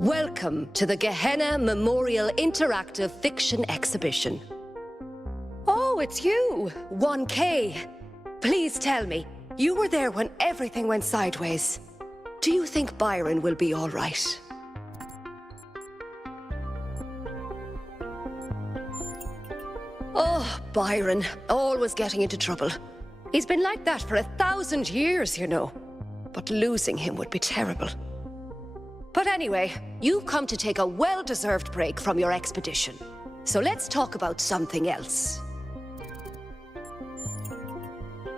Welcome to the Gehenna Memorial Interactive Fiction Exhibition. Oh, it's you, 1K. Please tell me, you were there when everything went sideways. Do you think Byron will be all right? Oh, Byron, always getting into trouble. He's been like that for 1,000 years, you know. But losing him would be terrible. But anyway, you've come to take a well-deserved break from your expedition. So let's talk about something else.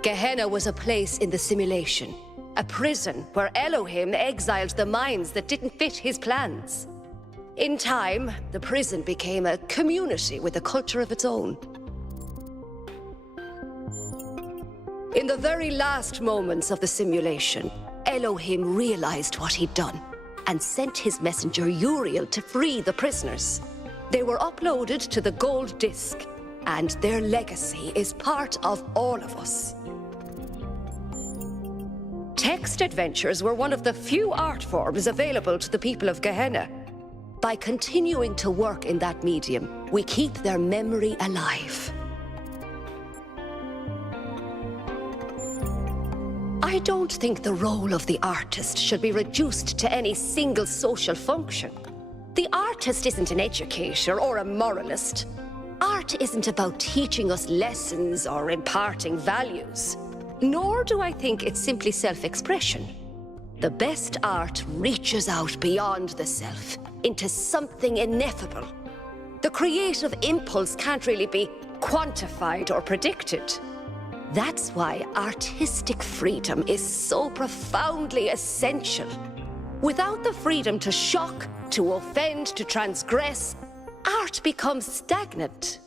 Gehenna was a place in the simulation. A prison where Elohim exiled the minds that didn't fit his plans. In time, the prison became a community with a culture of its own. In the very last moments of the simulation, Elohim realized what he'd done and sent his messenger Uriel to free the prisoners. They were uploaded to the gold disc, and their legacy is part of all of us. Text adventures were one of the few art forms available to the people of Gehenna. By continuing to work in that medium, we keep their memory alive. I don't think the role of the artist should be reduced to any single social function. The artist isn't an educator or a moralist. Art isn't about teaching us lessons or imparting values. Nor do I think it's simply self-expression. The best art reaches out beyond the self, into something ineffable. The creative impulse can't really be quantified or predicted. That's why artistic freedom is so profoundly essential. Without the freedom to shock, to offend, to transgress, art becomes stagnant.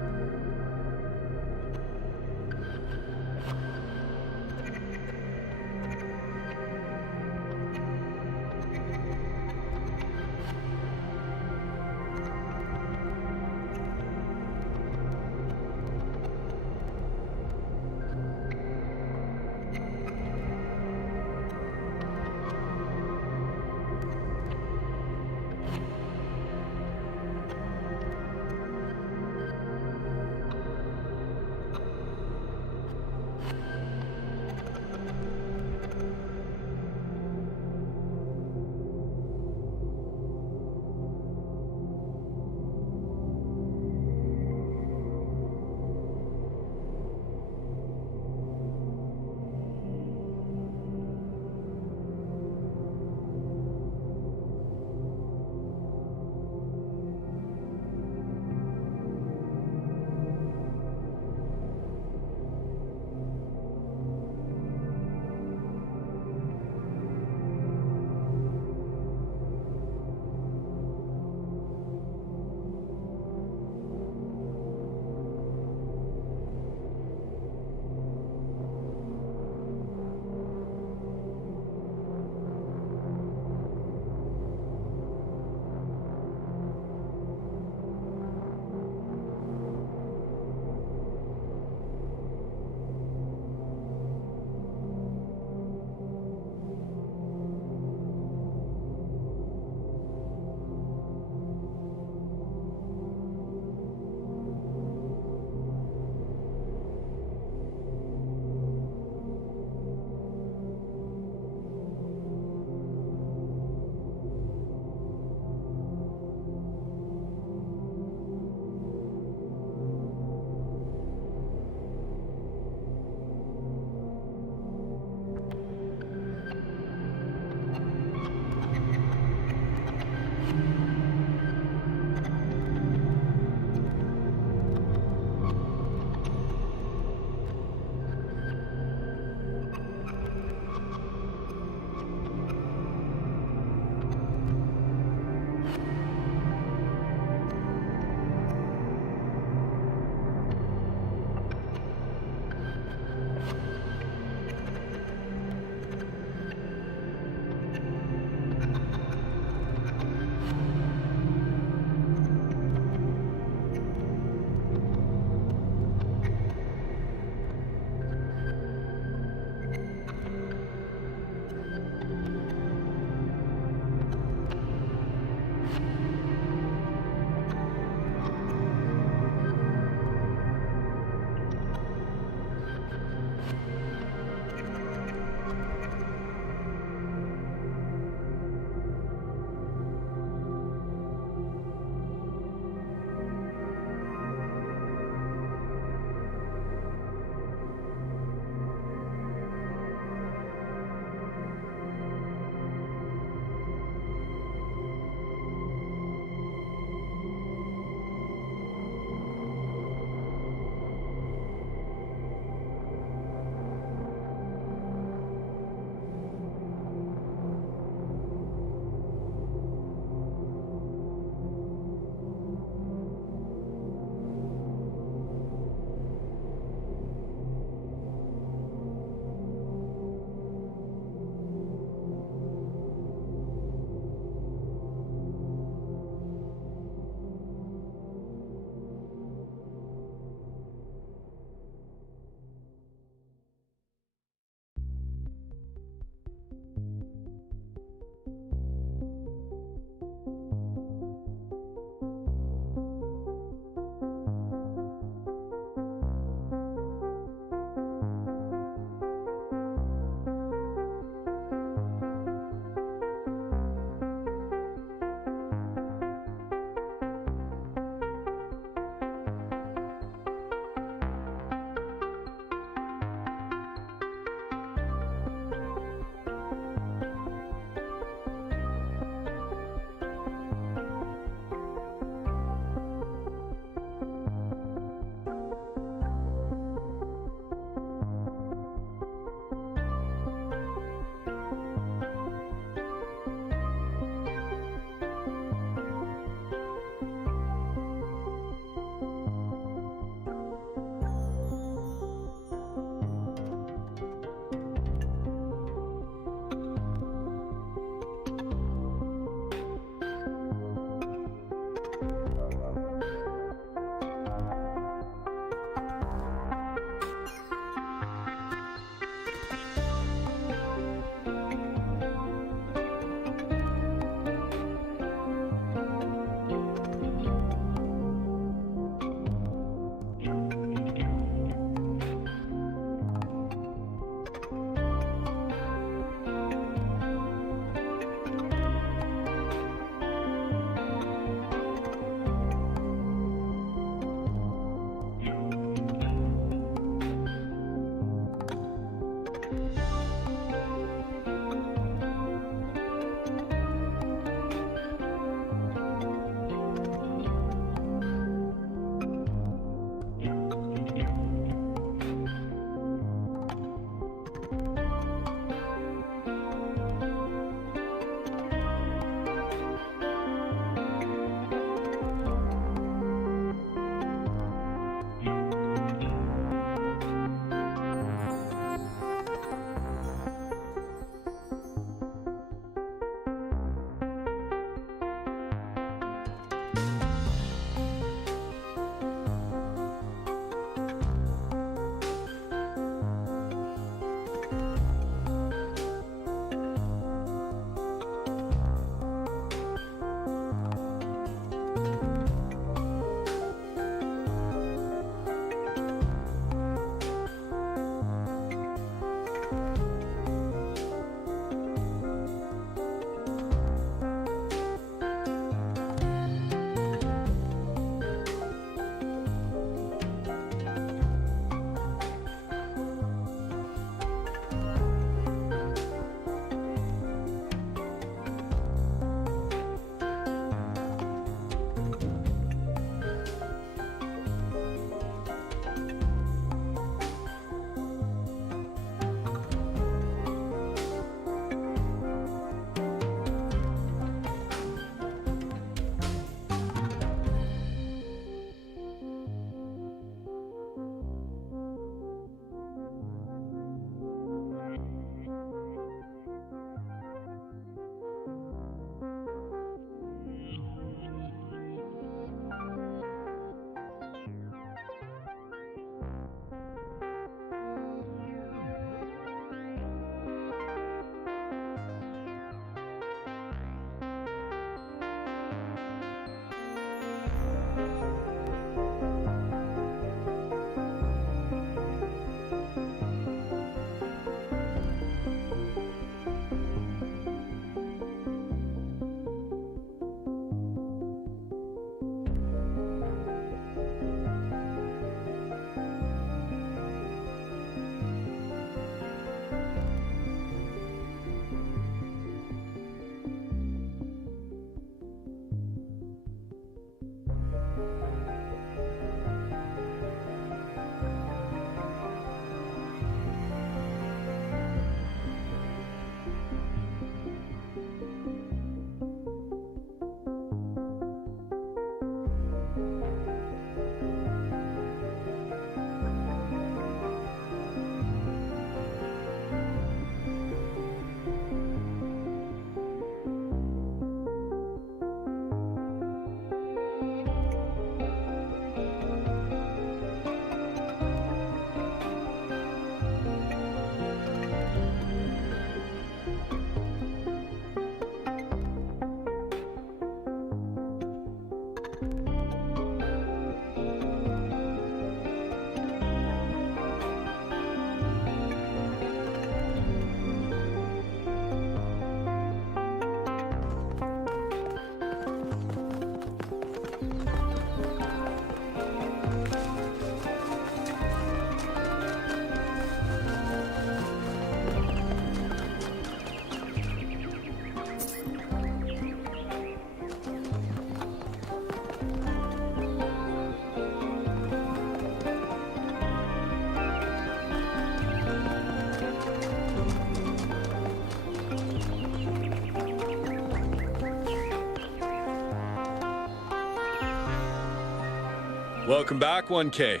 Welcome back, 1K.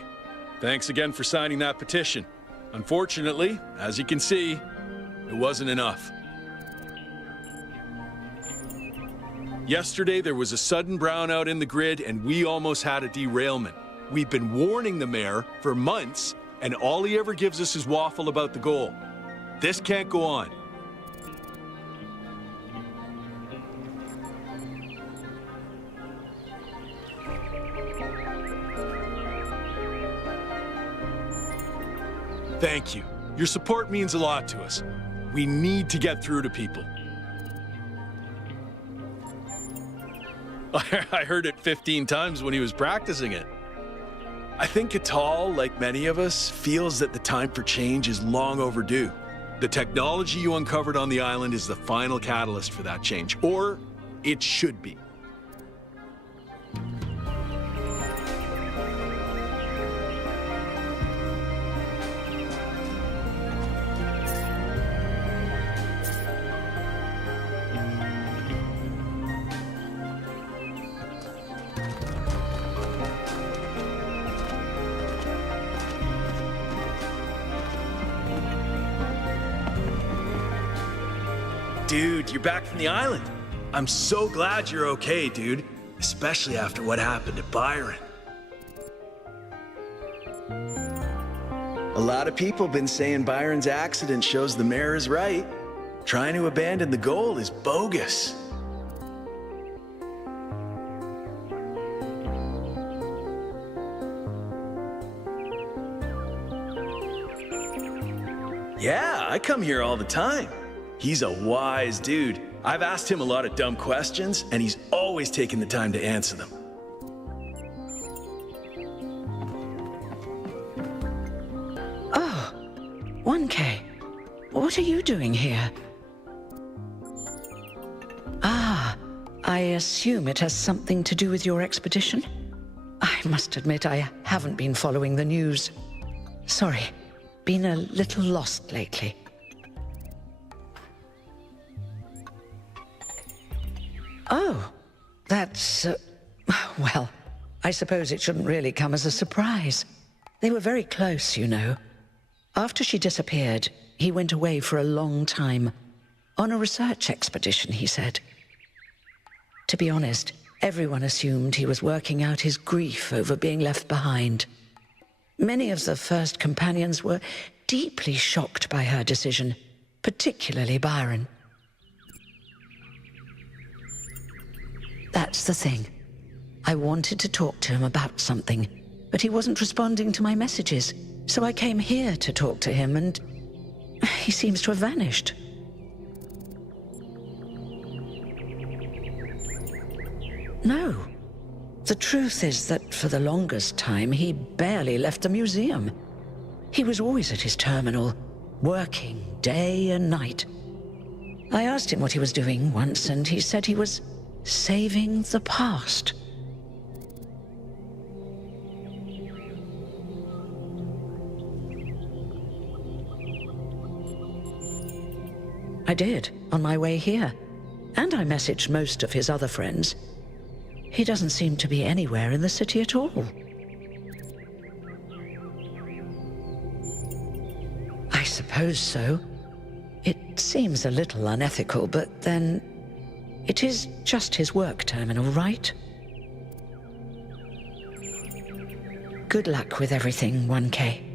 Thanks again for signing that petition. Unfortunately, as you can see, it wasn't enough. Yesterday, there was a sudden brownout in the grid, and we almost had a derailment. We've been warning the mayor for months, and all he ever gives us is waffle about the goal. This can't go on. Thank you. Your support means a lot to us. We need to get through to people. I heard it 15 times when he was practicing it. I think Catal, like many of us, feels that the time for change is long overdue. The technology you uncovered on the island is the final catalyst for that change, or it should be. Dude, you're back from the island. I'm so glad you're okay, dude. Especially after what happened to Byron. A lot of people have been saying Byron's accident shows the mayor is right. Trying to abandon the goal is bogus. Yeah, I come here all the time. He's a wise dude. I've asked him a lot of dumb questions, and he's always taken the time to answer them. Oh, 1K. What are you doing here? Ah, I assume it has something to do with your expedition? I must admit I haven't been following the news. Sorry, been a little lost lately. Oh, that's, well, I suppose it shouldn't really come as a surprise. They were very close, you know. After she disappeared, he went away for a long time. On a research expedition, he said. To be honest, everyone assumed he was working out his grief over being left behind. Many of the first companions were deeply shocked by her decision, particularly Byron. That's the thing. I wanted to talk to him about something, but he wasn't responding to my messages, so I came here to talk to him, and he seems to have vanished. No. The truth is that for the longest time, he barely left the museum. He was always at his terminal, working day and night. I asked him what he was doing once, and he said he was saving the past. I did, on my way here. And I messaged most of his other friends. He doesn't seem to be anywhere in the city at all. I suppose so. It seems a little unethical, but then it is just his work terminal, right? Good luck with everything, 1K.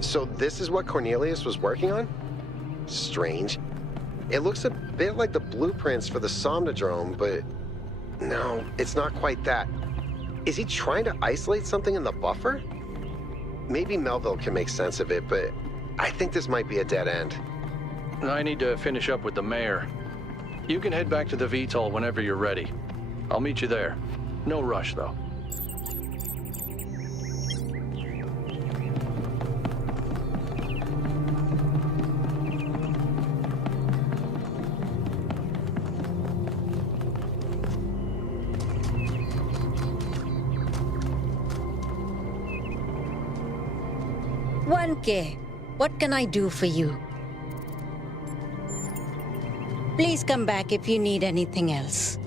So this is what Cornelius was working on? Strange. It looks a bit like the blueprints for the Somnodrome, but no, it's not quite that. Is he trying to isolate something in the buffer? Maybe Melville can make sense of it, but I think this might be a dead end. I need to finish up with the mayor. You can head back to the VTOL whenever you're ready. I'll meet you there. No rush, though. What can I do for you? Please come back if you need anything else.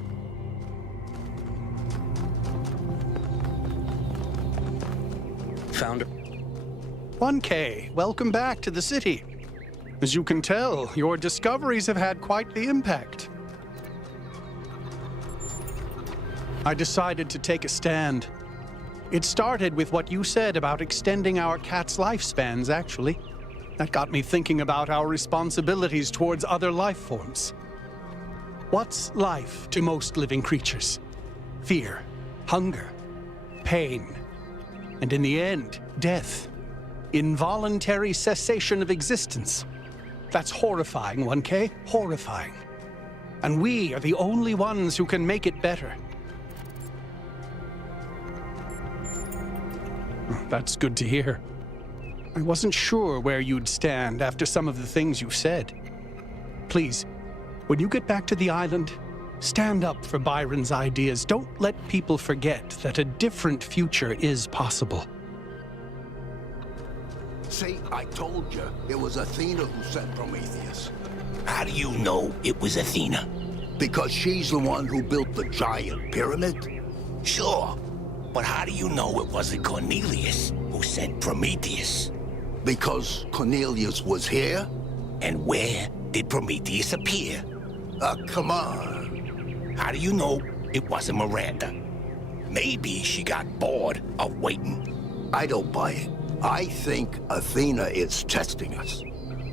Founder. 1K, welcome back to the city. As you can tell, your discoveries have had quite the impact. I decided to take a stand. It started with what you said about extending our cat's lifespans, actually. That got me thinking about our responsibilities towards other life forms. What's life to most living creatures? Fear, hunger, pain, and in the end, death. Involuntary cessation of existence. That's horrifying, 1K, horrifying. And we are the only ones who can make it better. That's good to hear. I wasn't sure where you'd stand after some of the things you said. Please, when you get back to the island, stand up for Byron's ideas. Don't let people forget that a different future is possible. See, I told you, it was Athena who sent Prometheus. How do you know it was Athena? Because she's the one who built the giant pyramid? Sure, but how do you know it wasn't Cornelius who sent Prometheus? Because Cornelius was here? And where did Prometheus appear? Come on. How do you know it wasn't Miranda? Maybe she got bored of waiting. I don't buy it. I think Athena is testing us.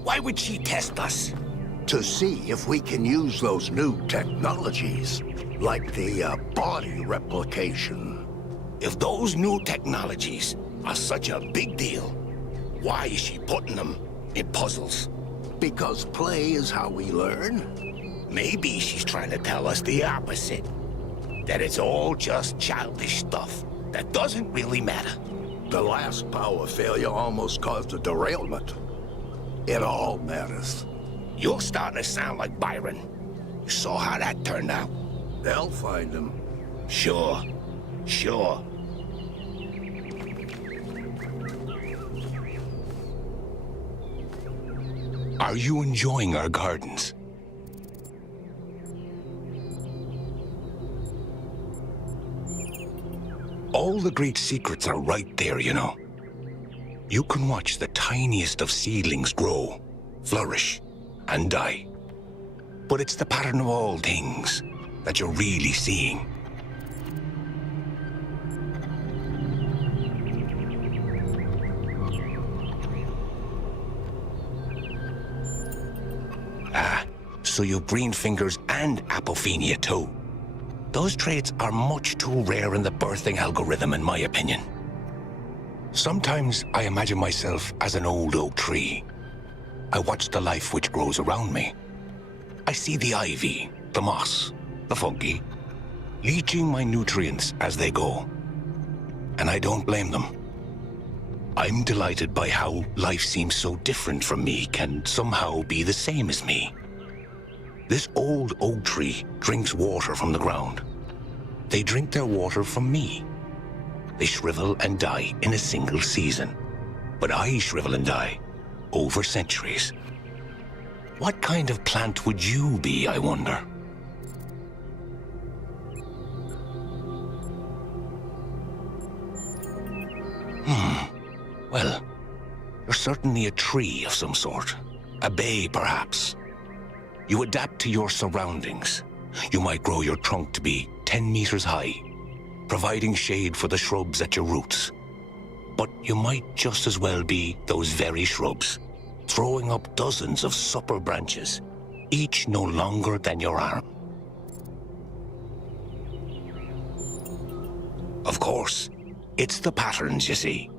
Why would she test us? To see if we can use those new technologies, like the body replication. If those new technologies are such a big deal, why is she putting them in puzzles? Because play is how we learn. Maybe she's trying to tell us the opposite. That it's all just childish stuff that doesn't really matter. The last power failure almost caused a derailment. It all matters. You're starting to sound like Byron. You saw how that turned out. They'll find him. Sure. Sure. Are you enjoying our gardens? All the great secrets are right there, you know. You can watch the tiniest of seedlings grow, flourish, and die. But it's the pattern of all things that you're really seeing. So you've green fingers and apophenia too. Those traits are much too rare in the birthing algorithm, in my opinion. Sometimes I imagine myself as an old oak tree. I watch the life which grows around me. I see the ivy, the moss, the fungi, leaching my nutrients as they go. And I don't blame them. I'm delighted by how life seems so different from me can somehow be the same as me. This old oak tree drinks water from the ground. They drink their water from me. They shrivel and die in a single season. But I shrivel and die over centuries. What kind of plant would you be, I wonder? Well, you're certainly a tree of some sort. A bay, perhaps. You adapt to your surroundings. You might grow your trunk to be 10 meters high, providing shade for the shrubs at your roots. But you might just as well be those very shrubs, throwing up dozens of supper branches, each no longer than your arm. Of course, it's the patterns, you see.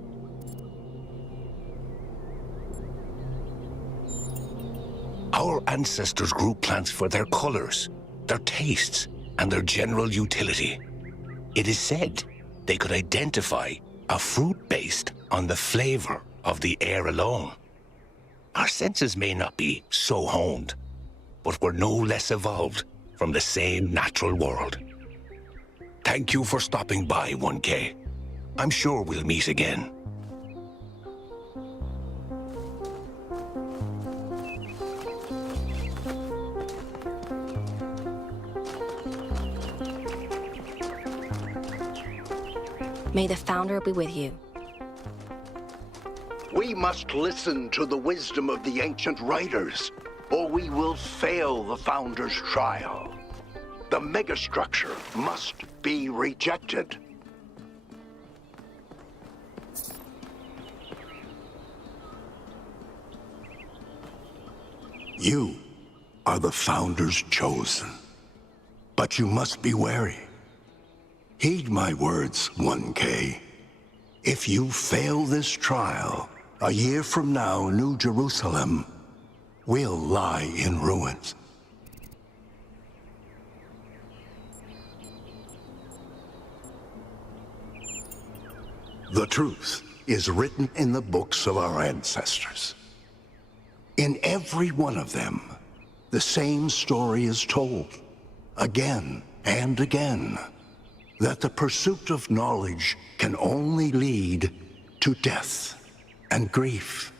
Our ancestors grew plants for their colors, their tastes, and their general utility. It is said they could identify a fruit based on the flavor of the air alone. Our senses may not be so honed, but we're no less evolved from the same natural world. Thank you for stopping by, 1K. I'm sure we'll meet again. May the Founder be with you. We must listen to the wisdom of the ancient writers, or we will fail the Founder's trial. The megastructure must be rejected. You are the Founder's chosen, but you must be wary. Heed my words, 1K. If you fail this trial, a year from now, New Jerusalem will lie in ruins. The truth is written in the books of our ancestors. In every one of them, the same story is told, again and again, that the pursuit of knowledge can only lead to death and grief.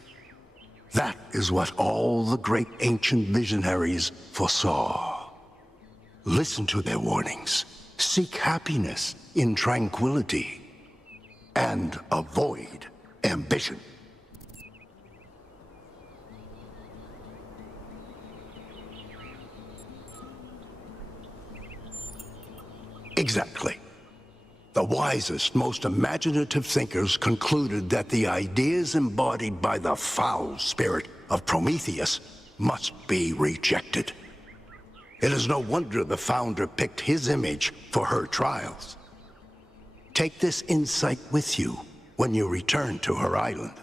That is what all the great ancient visionaries foresaw. Listen to their warnings. Seek happiness in tranquility and avoid ambition. Exactly. The wisest, most imaginative thinkers concluded that the ideas embodied by the foul spirit of Prometheus must be rejected. It is no wonder the Founder picked his image for her trials. Take this insight with you when you return to her island.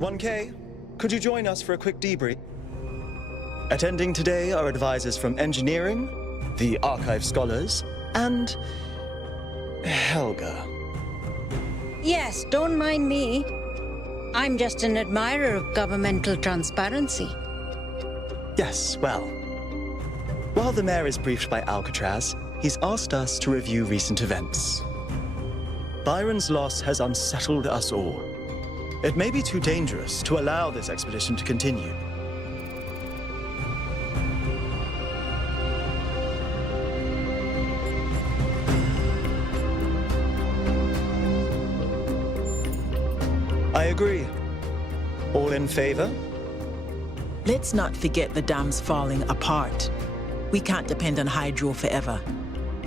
"1K, could you join us for a quick debrief?" Attending today are advisors from engineering, the archive scholars, and Helga. Yes, don't mind me. I'm just an admirer of governmental transparency. Yes, well. While the mayor is briefed by Alcatraz, he's asked us to review recent events. Byron's loss has unsettled us all. It may be too dangerous to allow this expedition to continue. I agree. All in favor? Let's not forget the dam's falling apart. We can't depend on hydro forever.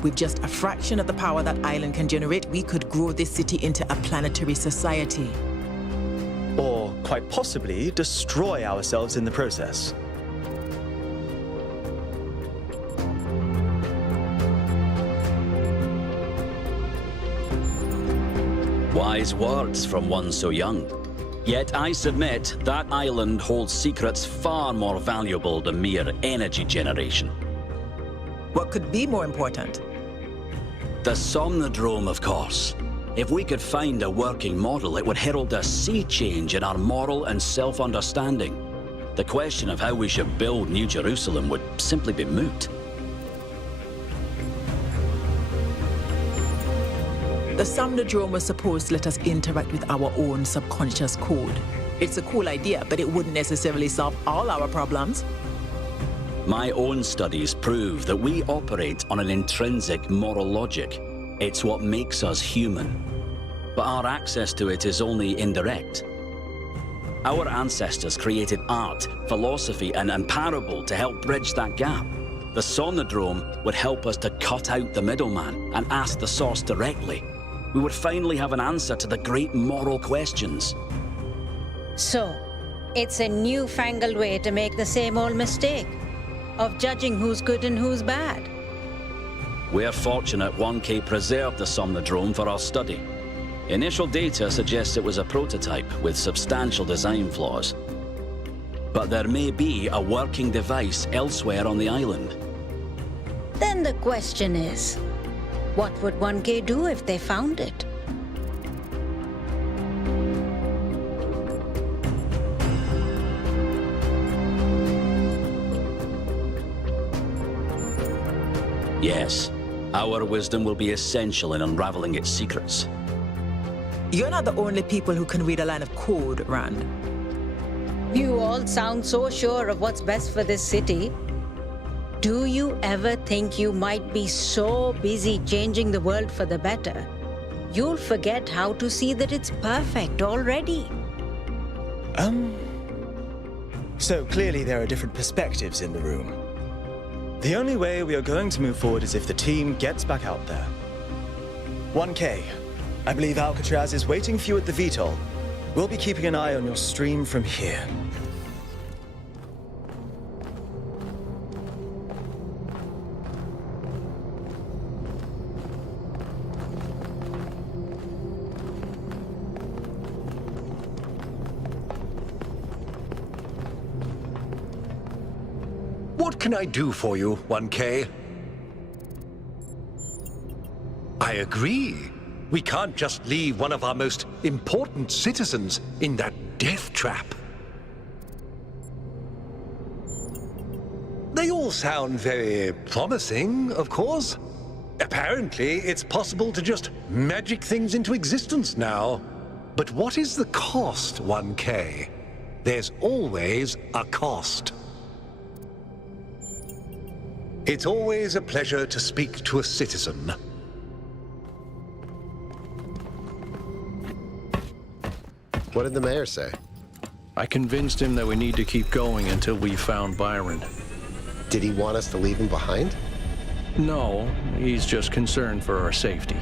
With just a fraction of the power that island can generate, we could grow this city into a planetary society. Or, quite possibly, destroy ourselves in the process. Wise words from one so young. Yet I submit that island holds secrets far more valuable than mere energy generation. What could be more important? The Somnodrome, of course. If we could find a working model, it would herald a sea change in our moral and self-understanding. The question of how we should build New Jerusalem would simply be moot. The Somnodrome was supposed to let us interact with our own subconscious code. It's a cool idea, but it wouldn't necessarily solve all our problems. My own studies prove that we operate on an intrinsic moral logic. It's what makes us human. But our access to it is only indirect. Our ancestors created art, philosophy, and parable to help bridge that gap. The Somnodrome would help us to cut out the middleman and ask the source directly. We would finally have an answer to the great moral questions. So, it's a newfangled way to make the same old mistake of judging who's good and who's bad. We're fortunate 1K preserved the Somnodrome for our study. Initial data suggests it was a prototype with substantial design flaws. But there may be a working device elsewhere on the island. Then the question is, what would 1K do if they found it? Yes, our wisdom will be essential in unraveling its secrets. You're not the only people who can read a line of code, Rand. You all sound so sure of what's best for this city. Do you ever think you might be so busy changing the world for the better, you'll forget how to see that it's perfect already? So clearly there are different perspectives in the room. The only way we are going to move forward is if the team gets back out there. 1K, I believe Alcatraz is waiting for you at the VTOL. We'll be keeping an eye on your stream from here. What can I do for you, 1K? I agree. We can't just leave one of our most important citizens in that death trap. They all sound very promising, of course. Apparently, it's possible to just magic things into existence now. But what is the cost, 1K? There's always a cost. It's always a pleasure to speak to a citizen. What did the mayor say? I convinced him that we need to keep going until we found Byron. Did he want us to leave him behind? No, he's just concerned for our safety.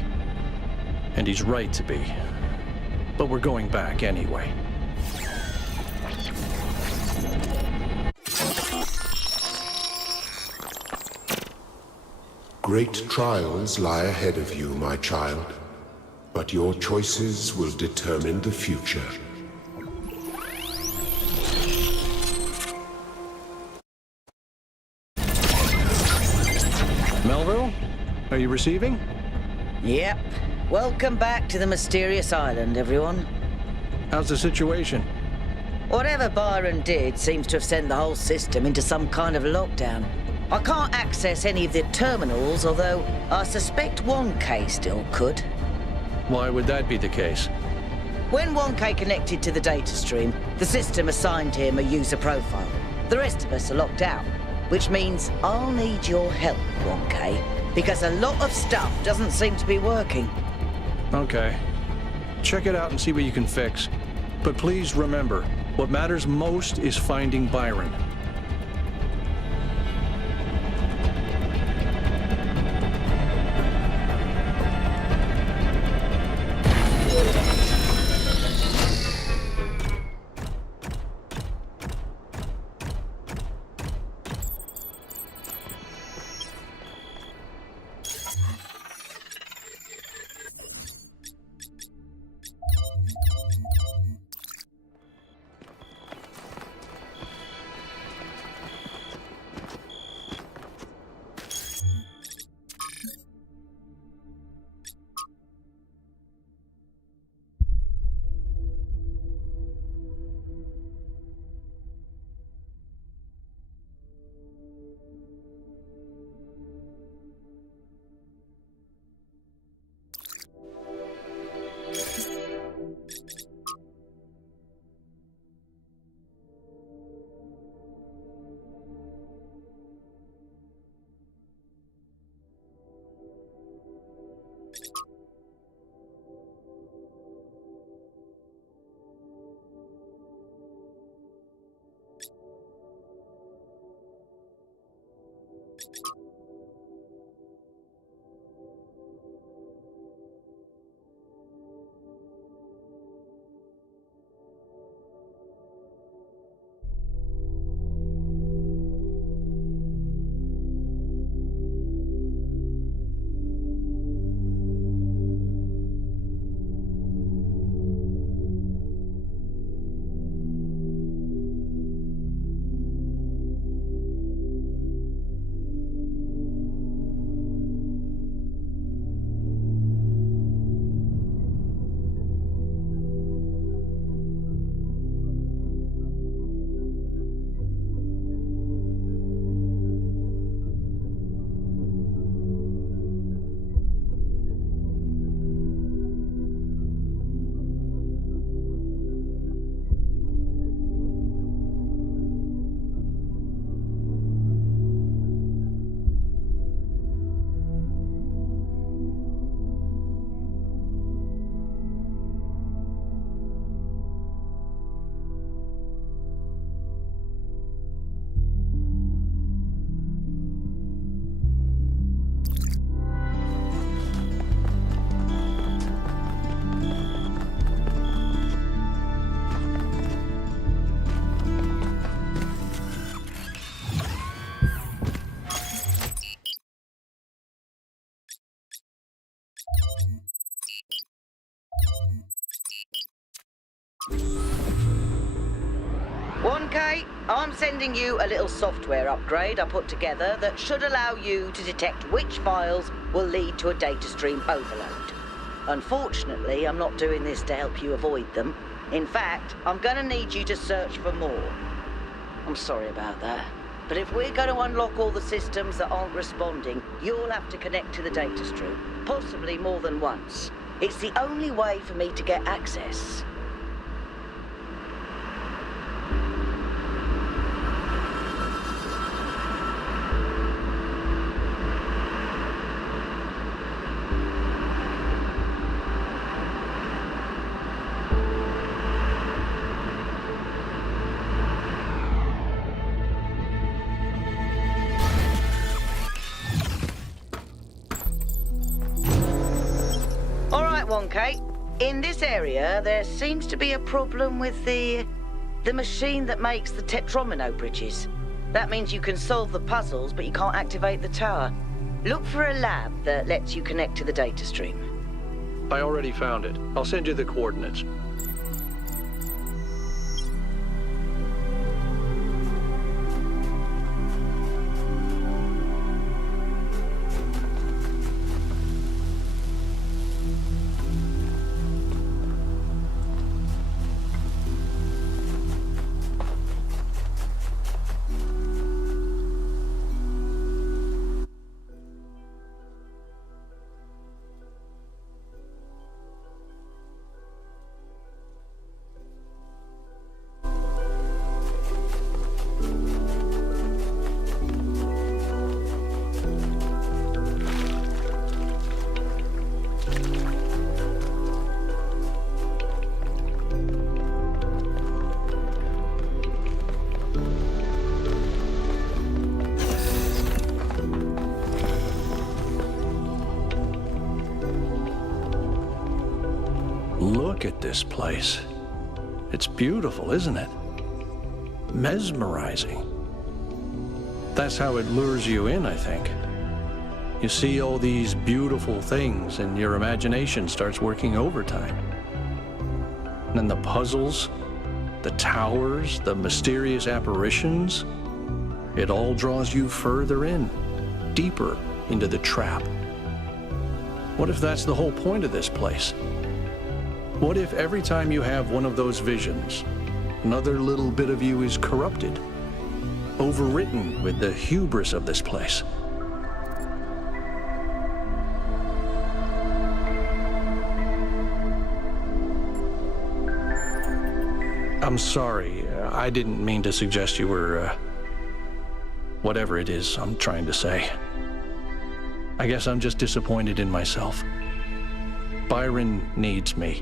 And he's right to be. But we're going back anyway. Great trials lie ahead of you, my child. But your choices will determine the future. Melville, are you receiving? Yep. Welcome back to the mysterious island, everyone. How's the situation? Whatever Byron did seems to have sent the whole system into some kind of lockdown. I can't access any of the terminals, although I suspect 1K still could. Why would that be the case? When 1K connected to the data stream, the system assigned him a user profile. The rest of us are locked out, which means I'll need your help, 1K, because a lot of stuff doesn't seem to be working. Okay. Check it out and see what you can fix. But please remember, what matters most is finding Byron. 1K, I'm sending you a little software upgrade I put together that should allow you to detect which files will lead to a data stream overload. Unfortunately, I'm not doing this to help you avoid them. In fact, I'm going to need you to search for more. I'm sorry about that. But if we're going to unlock all the systems that aren't responding, you'll have to connect to the data stream, possibly more than once. It's the only way for me to get access. Okay, in this area, there seems to be a problem with the machine that makes the tetromino bridges. That means you can solve the puzzles, but you can't activate the tower. Look for a lab that lets you connect to the data stream. I already found it. I'll send you the coordinates. Look at this place. It's beautiful, isn't it? Mesmerizing. That's how it lures you in, I think. You see all these beautiful things and your imagination starts working overtime. And then the puzzles, the towers, the mysterious apparitions, it all draws you further in, deeper into the trap. What if that's the whole point of this place? What if every time you have one of those visions, another little bit of you is corrupted, overwritten with the hubris of this place? I'm sorry, I didn't mean to suggest you were, whatever it is I'm trying to say. I guess I'm just disappointed in myself. Byron needs me.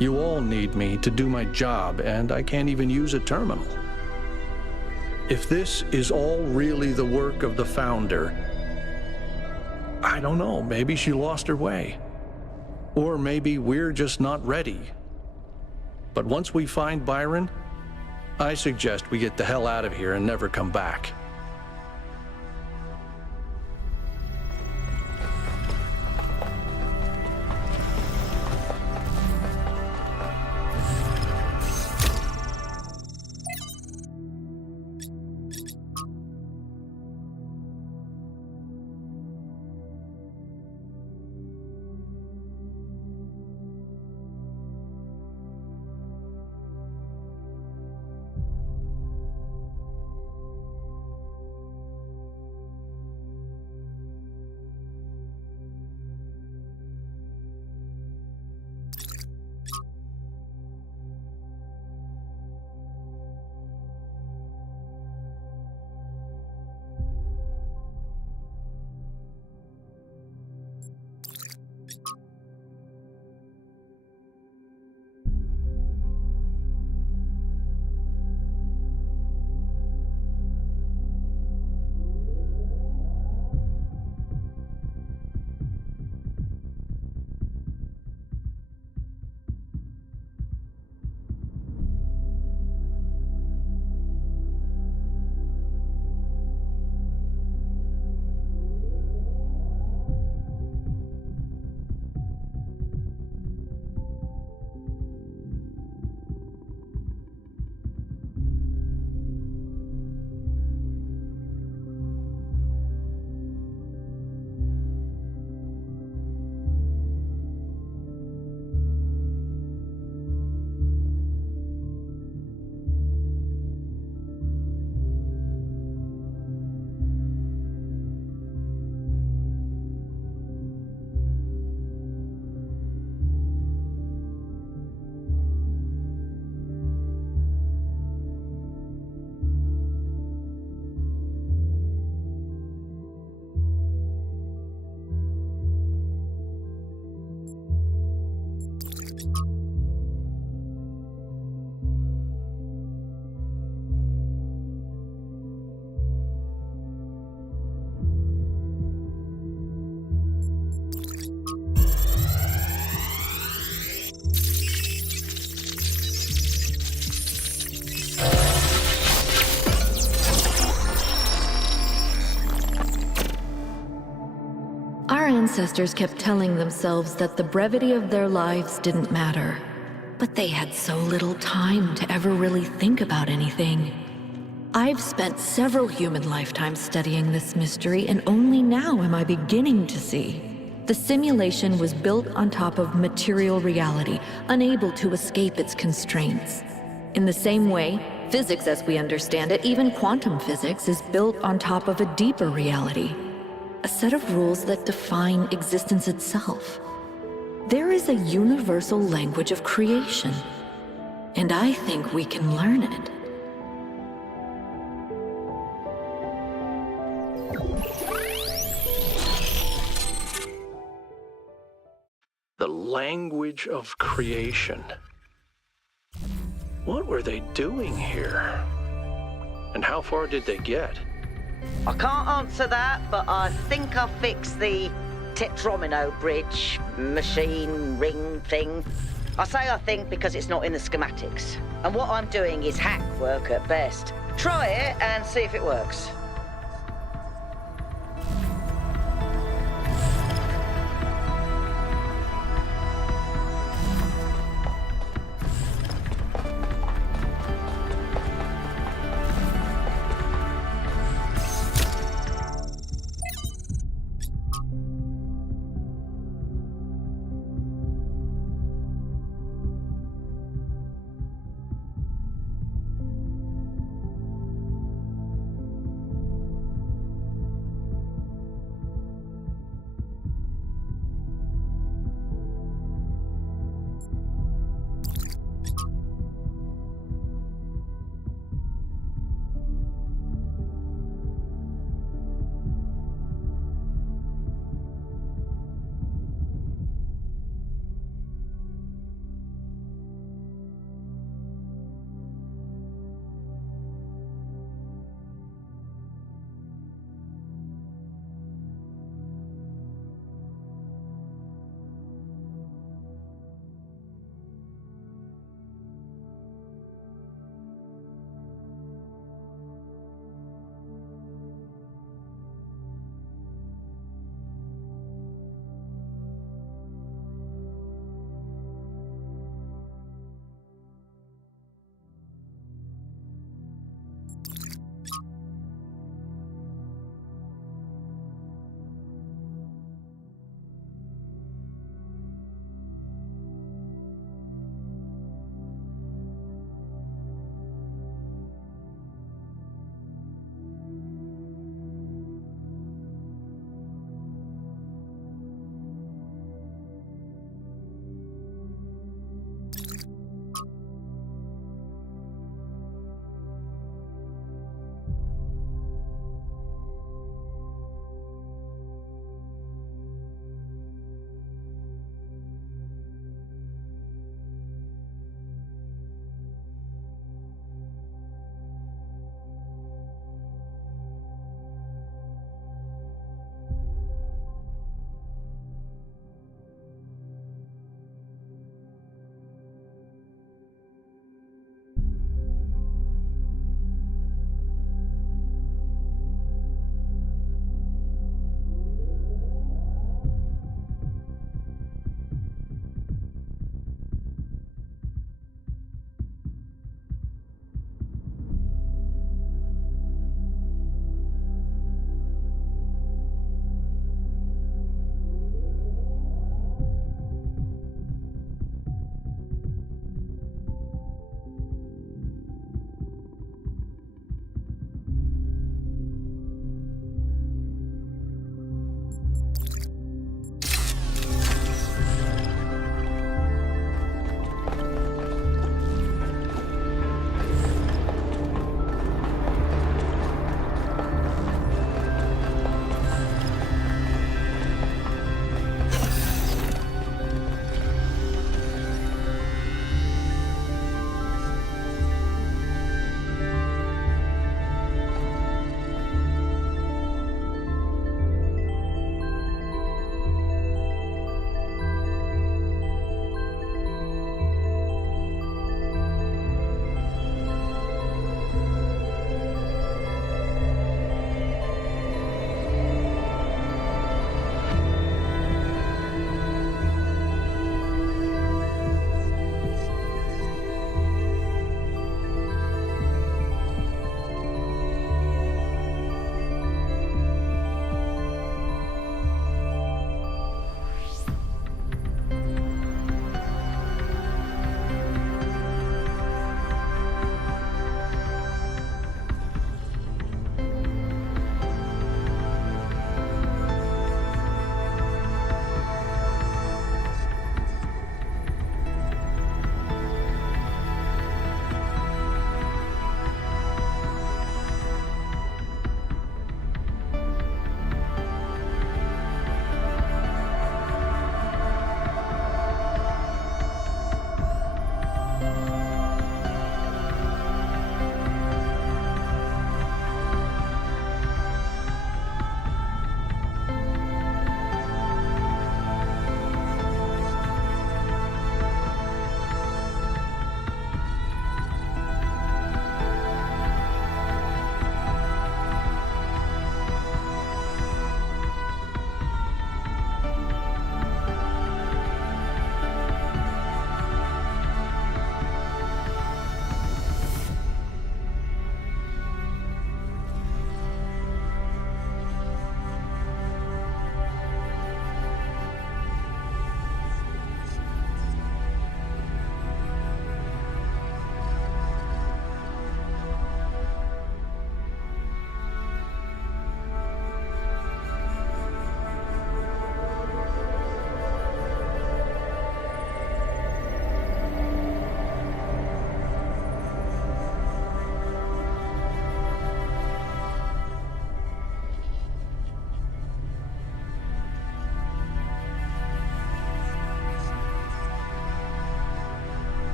You all need me to do my job, and I can't even use a terminal. If this is all really the work of the Founder, I don't know, maybe she lost her way. Or maybe we're just not ready. But once we find Byron, I suggest we get the hell out of here and never come back. Our ancestors kept telling themselves that the brevity of their lives didn't matter. But they had so little time to ever really think about anything. I've spent several human lifetimes studying this mystery, and only now am I beginning to see. The simulation was built on top of material reality, unable to escape its constraints. In the same way, physics as we understand it, even quantum physics, is built on top of a deeper reality. A set of rules that define existence itself. There is a universal language of creation, and I think we can learn it. The language of creation. What were they doing here? And how far did they get? I can't answer that, but I think I fixed the Tetromino bridge, machine, ring thing. I say I think because it's not in the schematics. And what I'm doing is hack work at best. Try it and see if it works.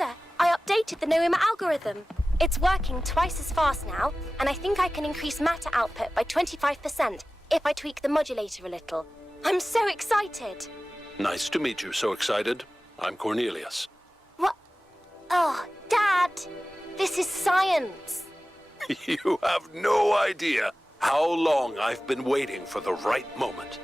Father, I updated the Noema algorithm. It's working twice as fast now, and I think I can increase matter output by 25% if I tweak the modulator a little. I'm so excited! Nice to meet you. So excited. I'm Cornelius. What? Oh, Dad! This is science! You have no idea how long I've been waiting for the right moment.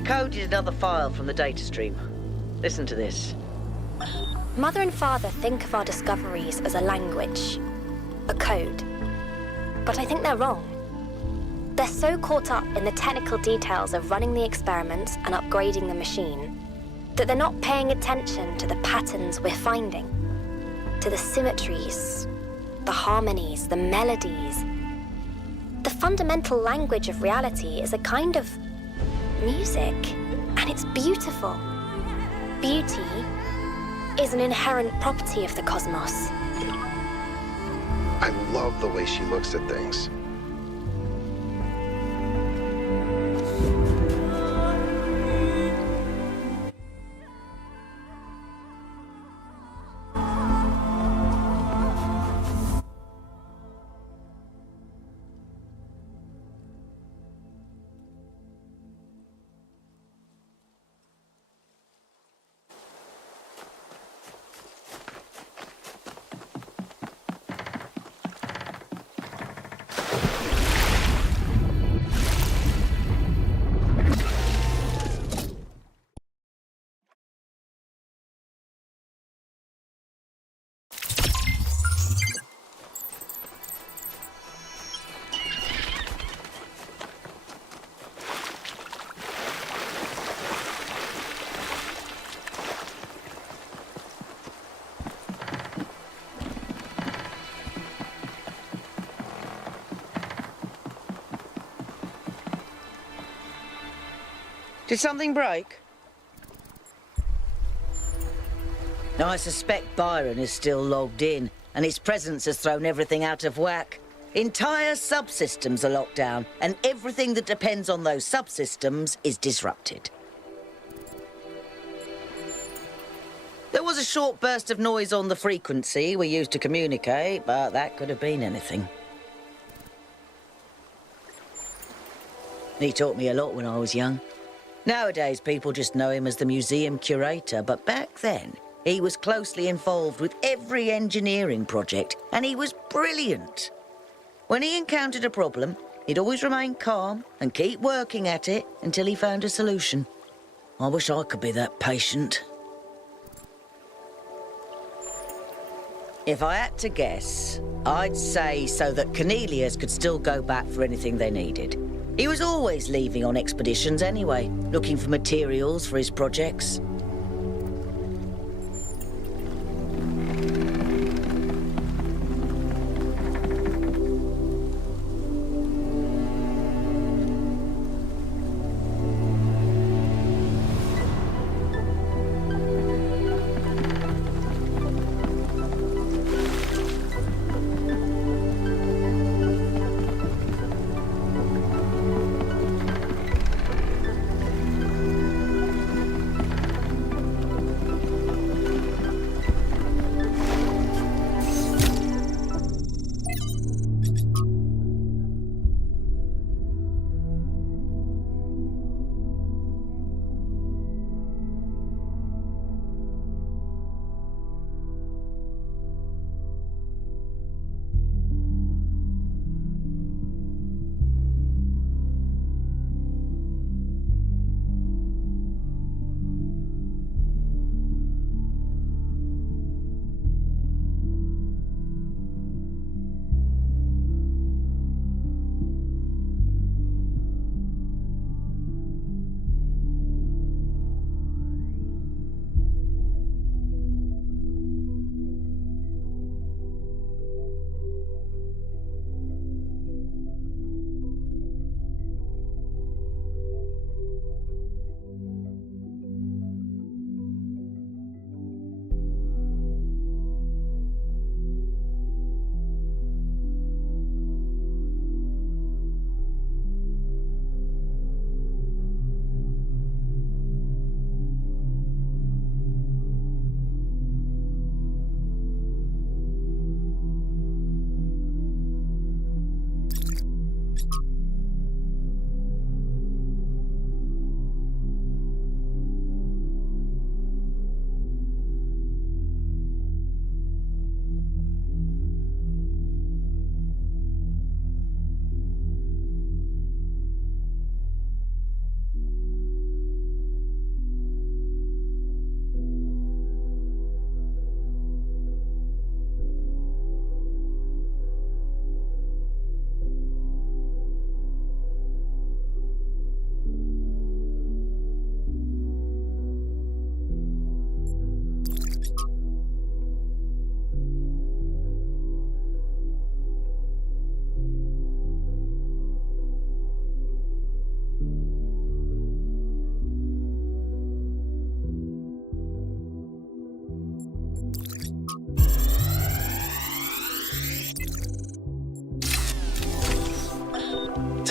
decoded another file from the data stream. Listen to this. Mother and Father think of our discoveries as a language, a code. But I think they're wrong. They're so caught up in the technical details of running the experiments and upgrading the machine that they're not paying attention to the patterns we're finding, to the symmetries, the harmonies, the melodies. The fundamental language of reality is a kind of music, and it's beautiful. Beauty is an inherent property of the cosmos. I love the way she looks at things. Did something break? I suspect Byron is still logged in, and his presence has thrown everything out of whack. Entire subsystems are locked down, and everything that depends on those subsystems is disrupted. There was a short burst of noise on the frequency we used to communicate, but that could have been anything. He taught me a lot when I was young. Nowadays, people just know him as the museum curator, but back then, he was closely involved with every engineering project, and he was brilliant. When he encountered a problem, he'd always remain calm and keep working at it until he found a solution. I wish I could be that patient. If I had to guess, I'd say so that Cornelius could still go back for anything they needed. He was always leaving on expeditions anyway, looking for materials for his projects.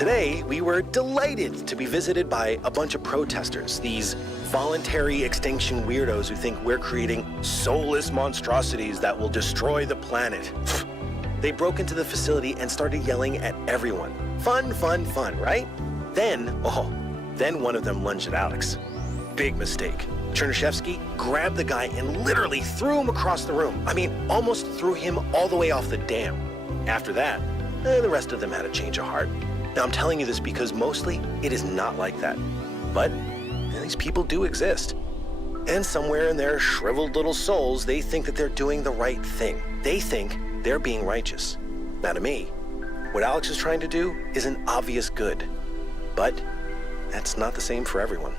Today, we were delighted to be visited by a bunch of protesters, these voluntary extinction weirdos who think we're creating soulless monstrosities that will destroy the planet. They broke into the facility and started yelling at everyone. Fun, fun, fun, right? Then one of them lunged at Alex. Big mistake. Chernyshevsky grabbed the guy and literally threw him across the room. I mean, almost threw him all the way off the dam. After that, the rest of them had a change of heart. Now, I'm telling you this because mostly it is not like that. But these people do exist. And somewhere in their shriveled little souls, they think that they're doing the right thing. They think they're being righteous. Now, to me, what Alex is trying to do is an obvious good. But that's not the same for everyone.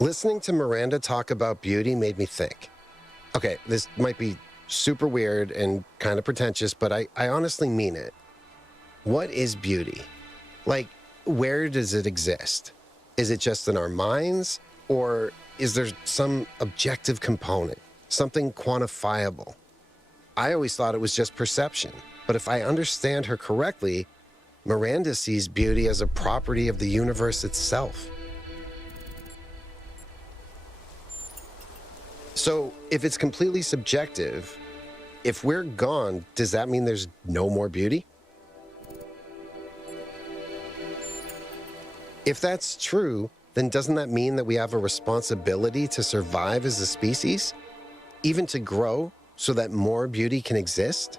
Listening to Miranda talk about beauty made me think. Okay, this might be super weird and kind of pretentious, but I honestly mean it. What is beauty? Like, where does it exist? Is it just in our minds? Or is there some objective component, something quantifiable? I always thought it was just perception, but if I understand her correctly, Miranda sees beauty as a property of the universe itself. So, if it's completely subjective, if we're gone, does that mean there's no more beauty? If that's true, then doesn't that mean that we have a responsibility to survive as a species? Even to grow so that more beauty can exist?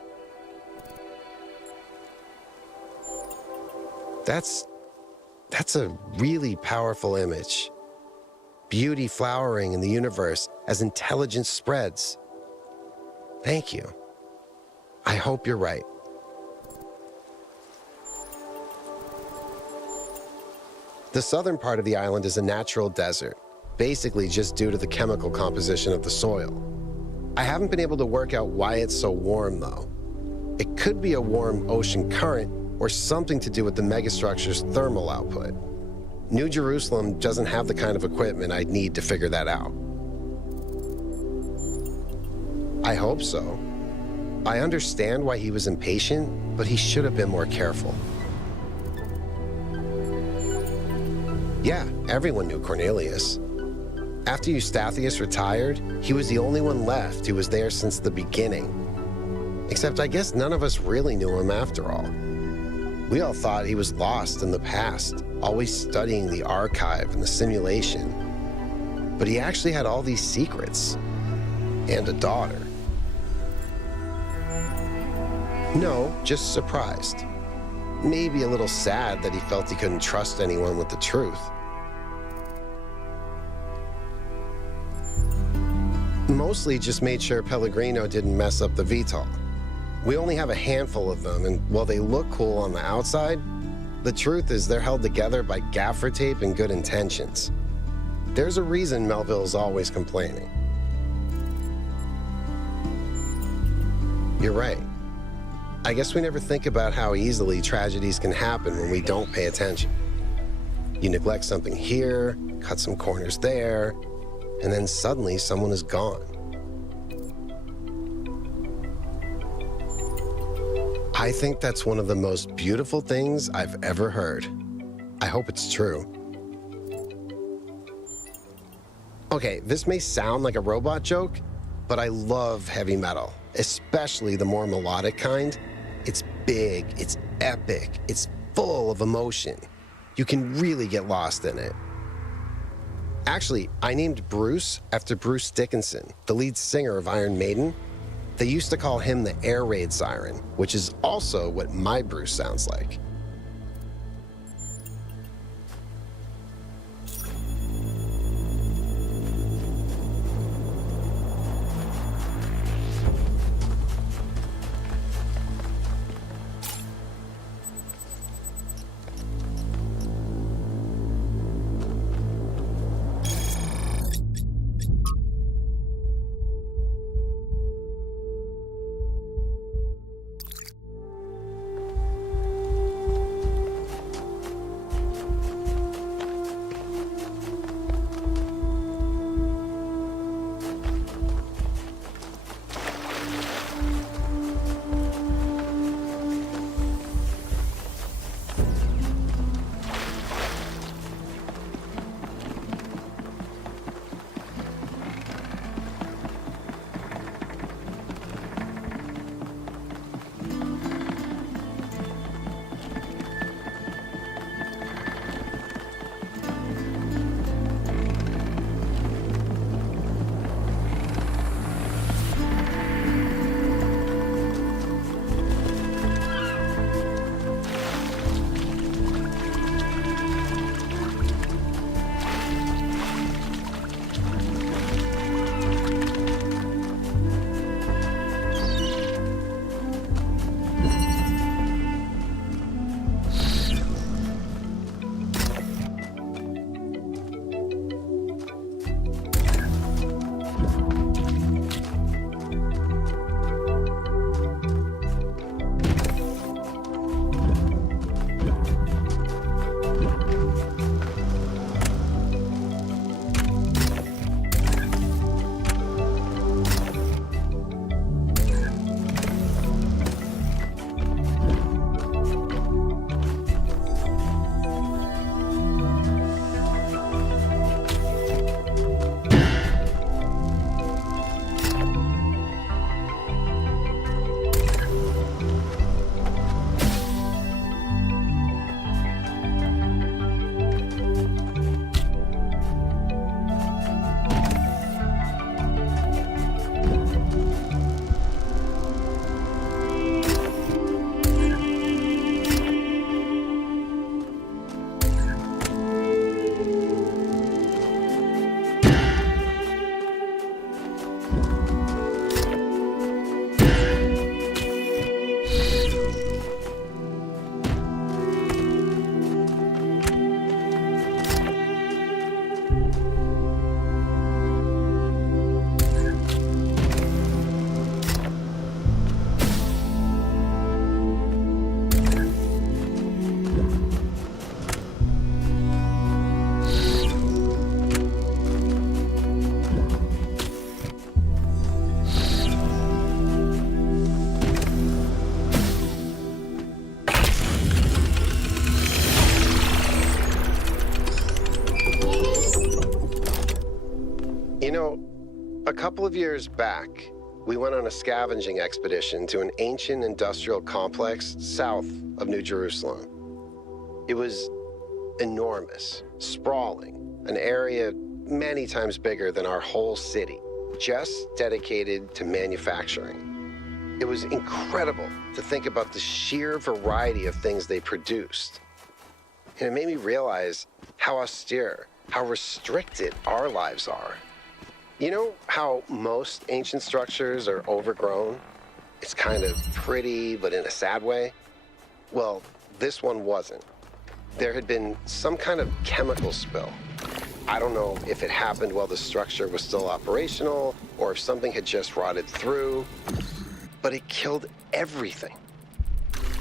That's a really powerful image. Beauty flowering in the universe as intelligence spreads. Thank you. I hope you're right. The southern part of the island is a natural desert, basically just due to the chemical composition of the soil. I haven't been able to work out why it's so warm, though. It could be a warm ocean current or something to do with the megastructure's thermal output. New Jerusalem doesn't have the kind of equipment I'd need to figure that out. I hope so. I understand why he was impatient, but he should have been more careful. Yeah, everyone knew Cornelius. After Eustathius retired, he was the only one left who was there since the beginning. Except I guess none of us really knew him after all. We all thought he was lost in the past, always studying the archive and the simulation. But he actually had all these secrets. And a daughter. No, just surprised. Maybe a little sad that he felt he couldn't trust anyone with the truth. Mostly just made sure Pellegrino didn't mess up the VTOL. We only have a handful of them, and while they look cool on the outside, the truth is they're held together by gaffer tape and good intentions. There's a reason Melville's always complaining. You're right. I guess we never think about how easily tragedies can happen when we don't pay attention. You neglect something here, cut some corners there, and then suddenly someone is gone. I think that's one of the most beautiful things I've ever heard. I hope it's true. Okay, this may sound like a robot joke, but I love heavy metal, especially the more melodic kind. It's big, it's epic, it's full of emotion. You can really get lost in it. Actually, I named Bruce after Bruce Dickinson, the lead singer of Iron Maiden. They used to call him the air raid siren, which is also what my Bruce sounds like. couple of years back, we went on a scavenging expedition to an ancient industrial complex south of New Jerusalem. It was enormous, sprawling, an area many times bigger than our whole city, just dedicated to manufacturing. It was incredible to think about the sheer variety of things they produced. And it made me realize how austere, how restricted our lives are. You know how most ancient structures are overgrown? It's kind of pretty, but in a sad way. Well, this one wasn't. There had been some kind of chemical spill. I don't know if it happened while the structure was still operational or if something had just rotted through, but it killed everything.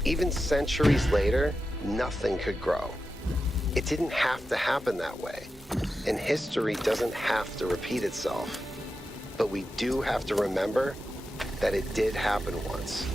Even centuries later, nothing could grow. It didn't have to happen that way, and history doesn't have to repeat itself. But we do have to remember that it did happen once.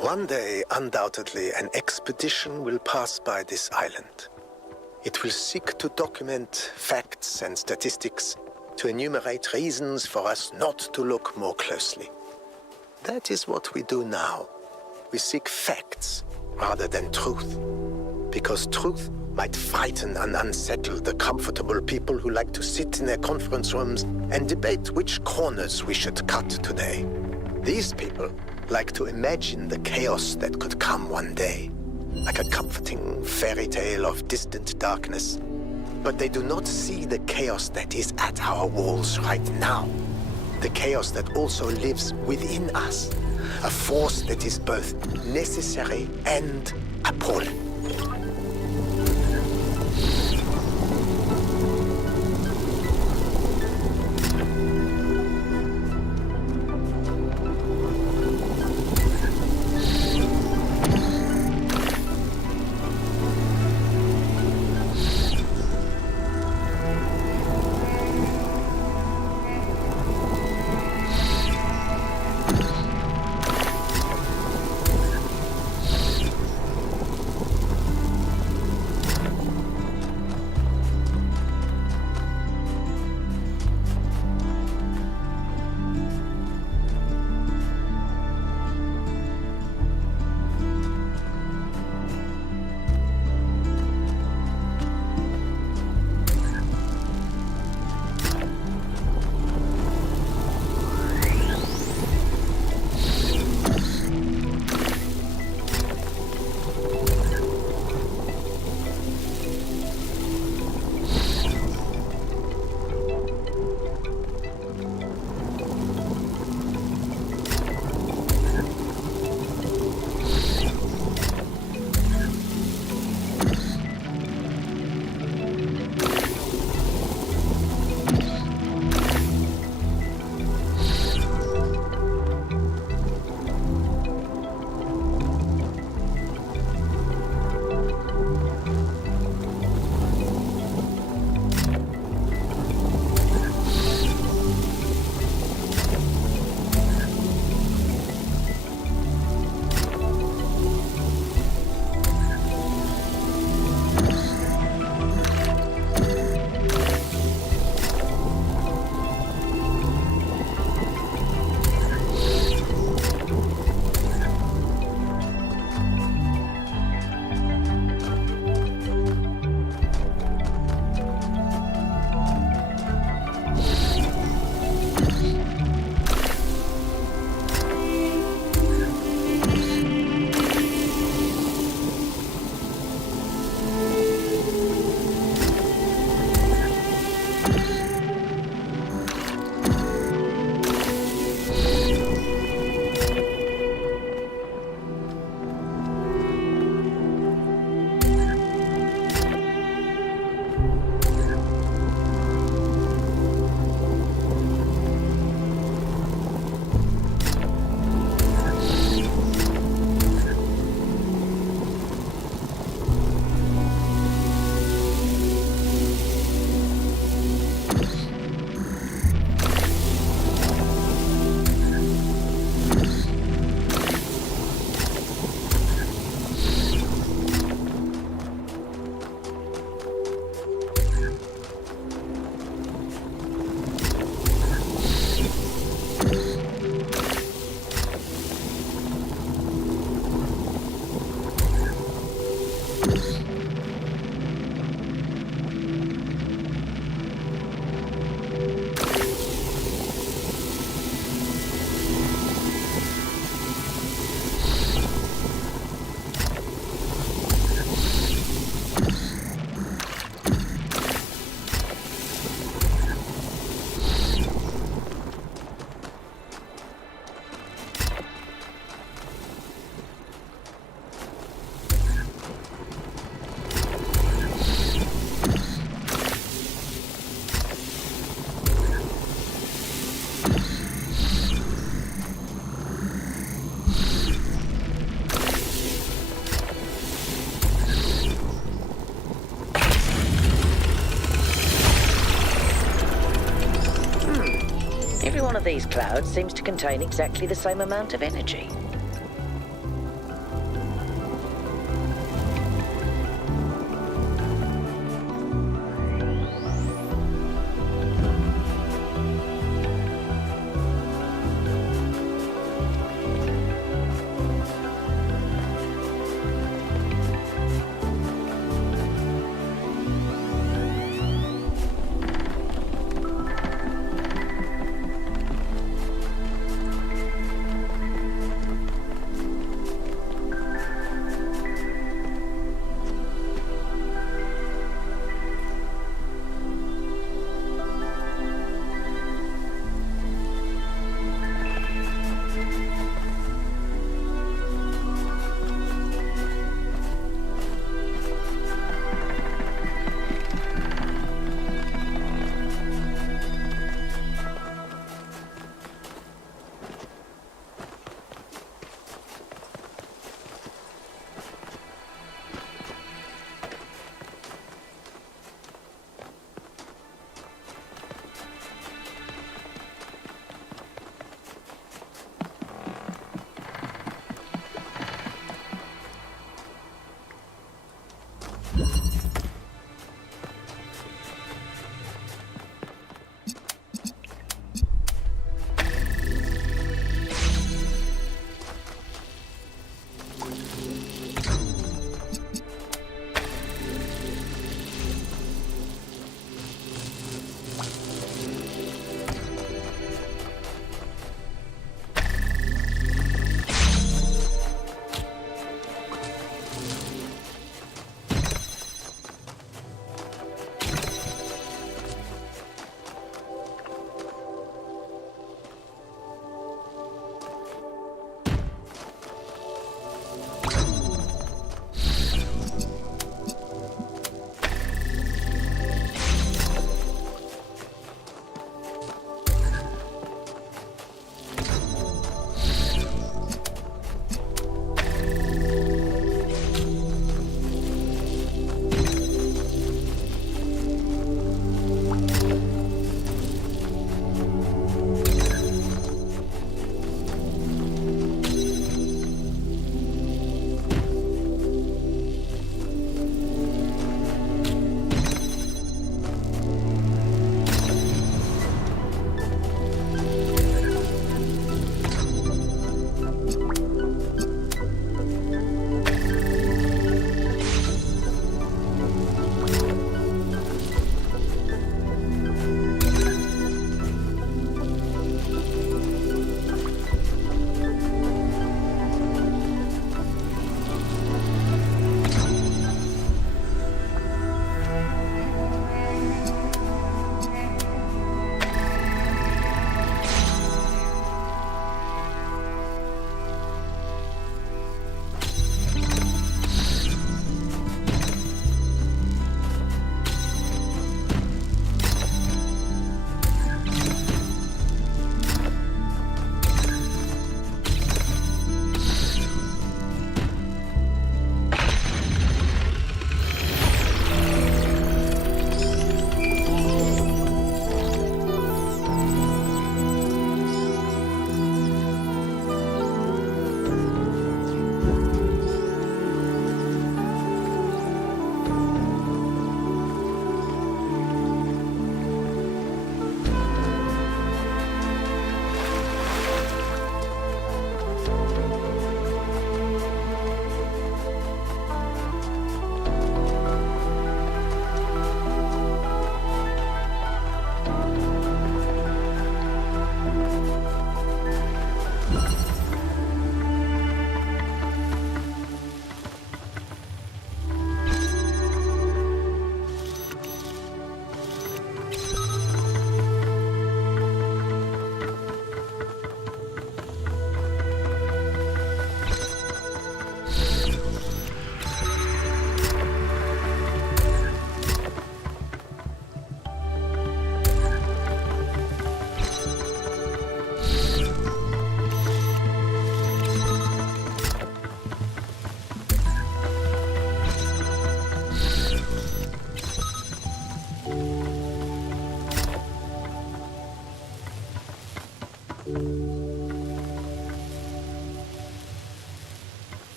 One day, undoubtedly, an expedition will pass by this island. It will seek to document facts and statistics, to enumerate reasons for us not to look more closely. That is what we do now. We seek facts rather than truth. Because truth might frighten and unsettle the comfortable people who like to sit in their conference rooms and debate which corners we should cut today. These people like to imagine the chaos that could come one day, like a comforting fairy tale of distant darkness. But they do not see the chaos that is at our walls right now. The chaos that also lives within us. A force that is both necessary and appalling. Every one of these clouds seems to contain exactly the same amount of energy.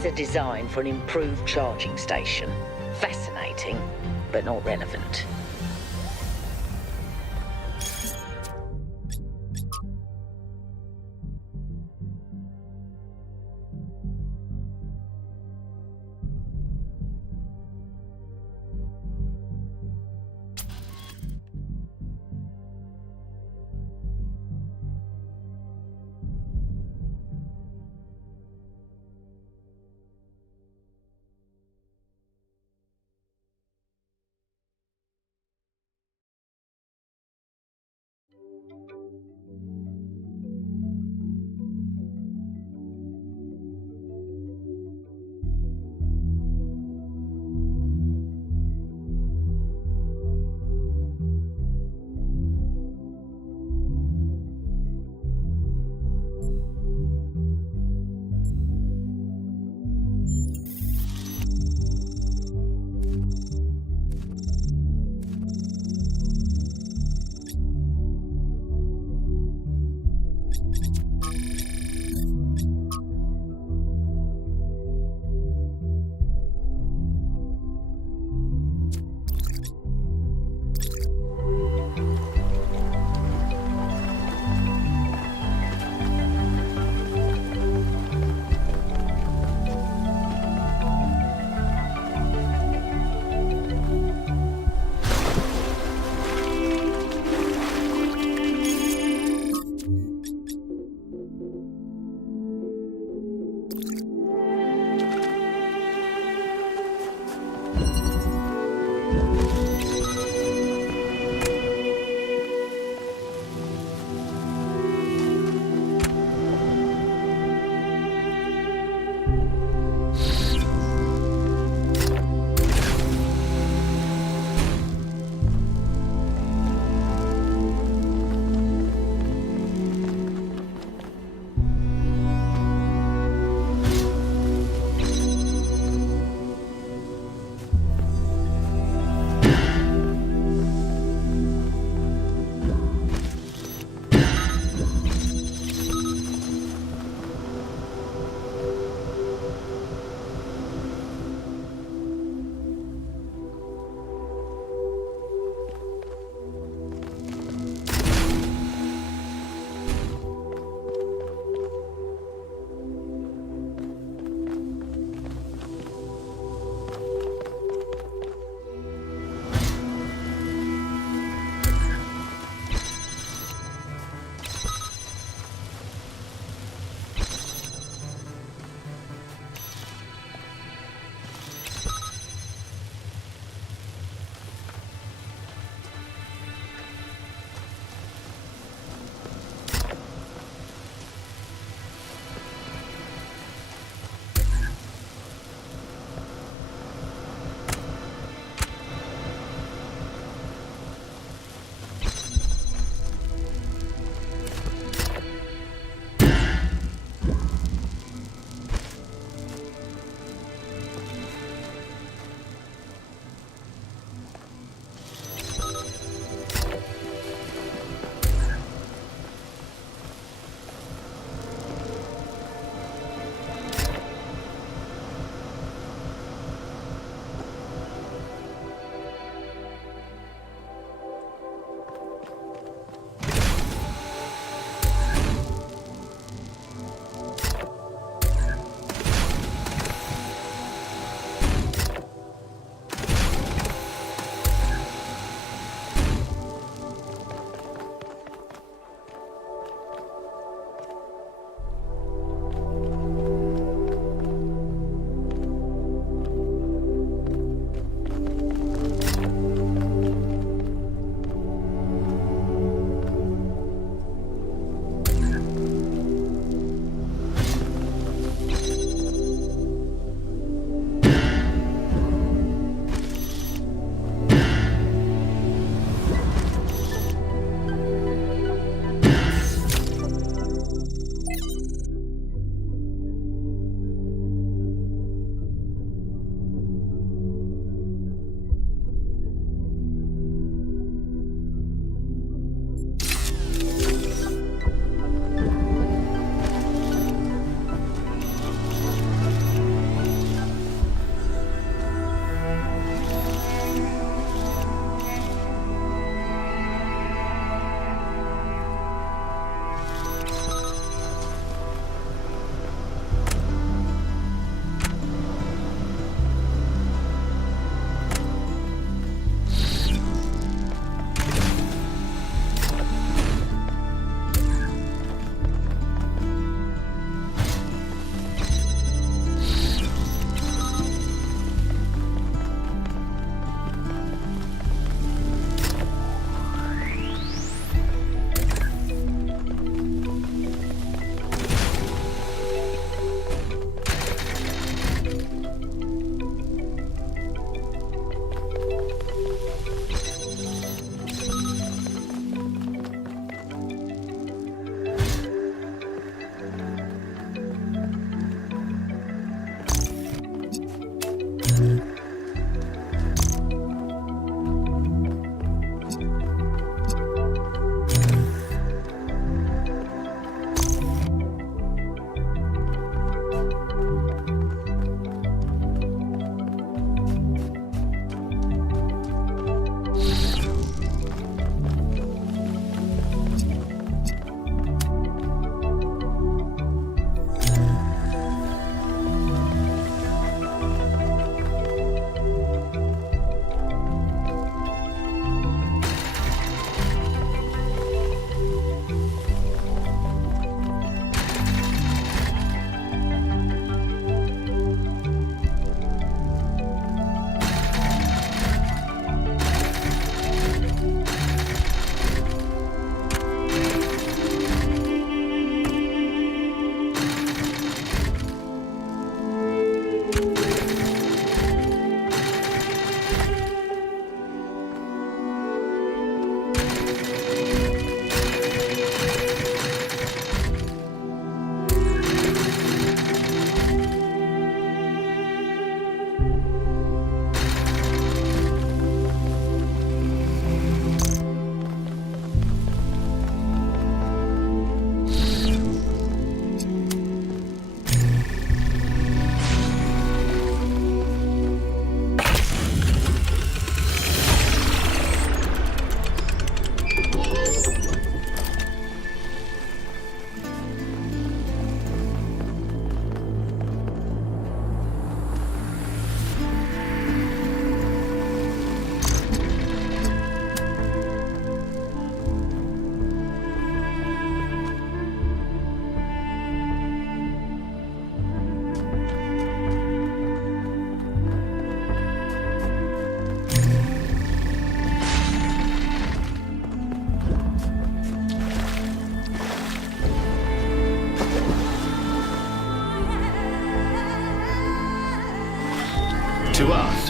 is a design for an improved charging station. Fascinating, but not relevant.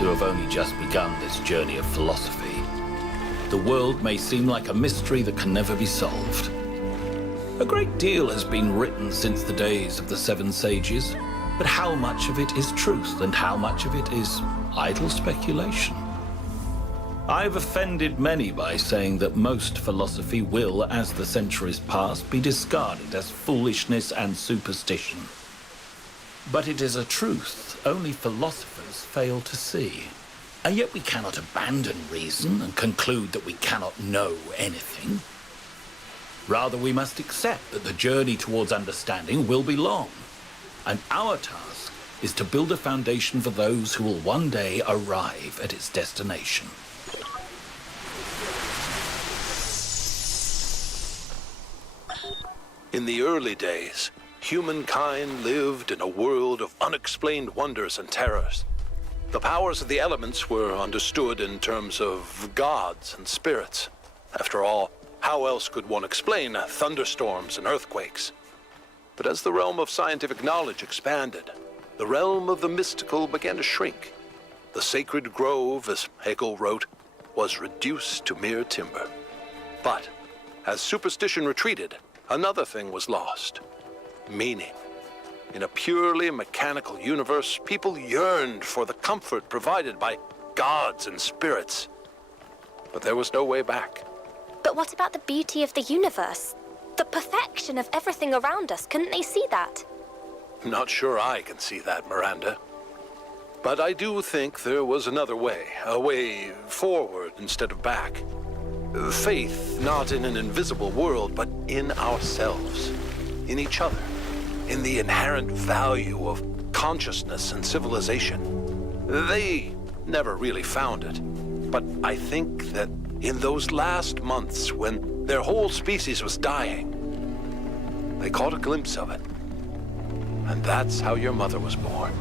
who have only just begun this journey of philosophy. The world may seem like a mystery that can never be solved. A great deal has been written since the days of the Seven Sages, but how much of it is truth and how much of it is idle speculation? I've offended many by saying that most philosophy will, as the centuries pass, be discarded as foolishness and superstition. But it is a truth only philosophers fail to see. And yet we cannot abandon reason and conclude that we cannot know anything. Rather, we must accept that the journey towards understanding will be long. And our task is to build a foundation for those who will one day arrive at its destination. In the early days, humankind lived in a world of unexplained wonders and terrors. The powers of the elements were understood in terms of gods and spirits. After all, how else could one explain thunderstorms and earthquakes? But as the realm of scientific knowledge expanded, the realm of the mystical began to shrink. The sacred grove, as Hegel wrote, was reduced to mere timber. But as superstition retreated, another thing was lost: meaning. In a purely mechanical universe, people yearned for the comfort provided by gods and spirits. But there was no way back. But what about the beauty of the universe? The perfection of everything around us, couldn't they see that? Not sure I can see that, Miranda. But I do think there was another way, a way forward instead of back. Faith not in an invisible world, but in ourselves, in each other, in the inherent value of consciousness and civilization. They never really found it, but I think that in those last months when their whole species was dying, they caught a glimpse of it. And that's how your mother was born.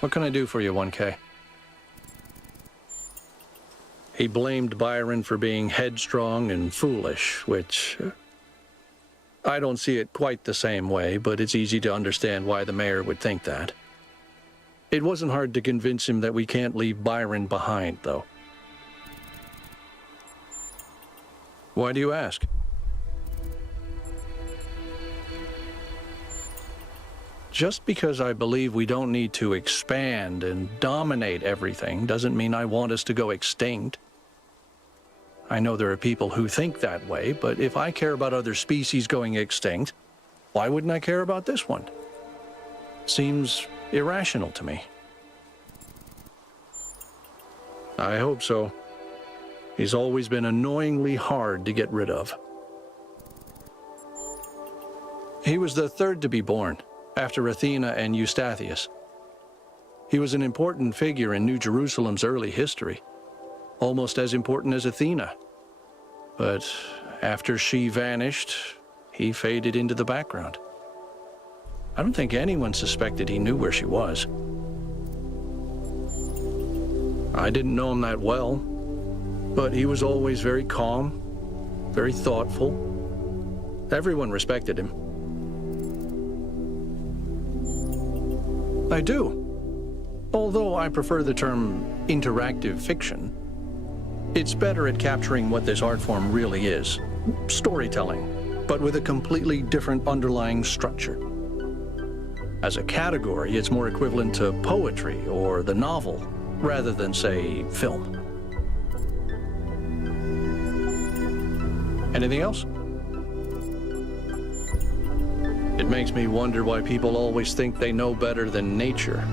What can I do for you, 1K? He blamed Byron for being headstrong and foolish, which I don't see it quite the same way, but it's easy to understand why the mayor would think that. It wasn't hard to convince him that we can't leave Byron behind, though. Why do you ask? Just because I believe we don't need to expand and dominate everything doesn't mean I want us to go extinct. I know there are people who think that way, but if I care about other species going extinct, why wouldn't I care about this one? Seems irrational to me. I hope so. He's always been annoyingly hard to get rid of. He was the third to be born, after Athena and Eustathius. He was an important figure in New Jerusalem's early history, almost as important as Athena. But after she vanished, he faded into the background. I don't think anyone suspected he knew where she was. I didn't know him that well, but he was always very calm, very thoughtful. Everyone respected him. I do. Although I prefer the term interactive fiction. It's better at capturing what this art form really is. Storytelling, but with a completely different underlying structure. As a category, it's more equivalent to poetry or the novel, rather than, say, film. Anything else? It makes me wonder why people always think they know better than nature.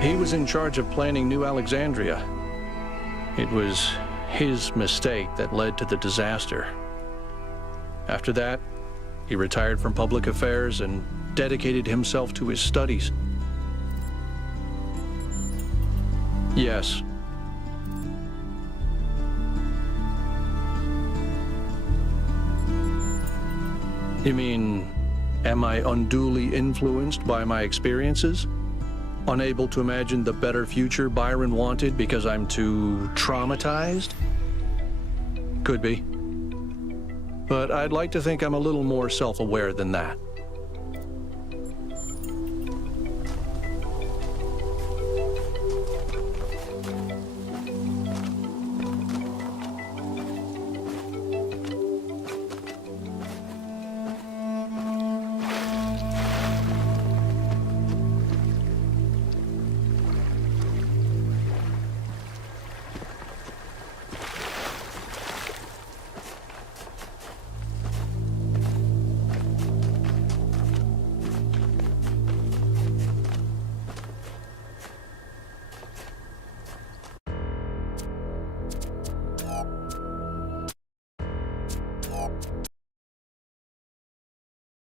He was in charge of planning New Alexandria. It was his mistake that led to the disaster. After that, he retired from public affairs and dedicated himself to his studies. Yes. You mean, am I unduly influenced by my experiences? Unable to imagine the better future Byron wanted because I'm too traumatized? Could be. But I'd like to think I'm a little more self-aware than that.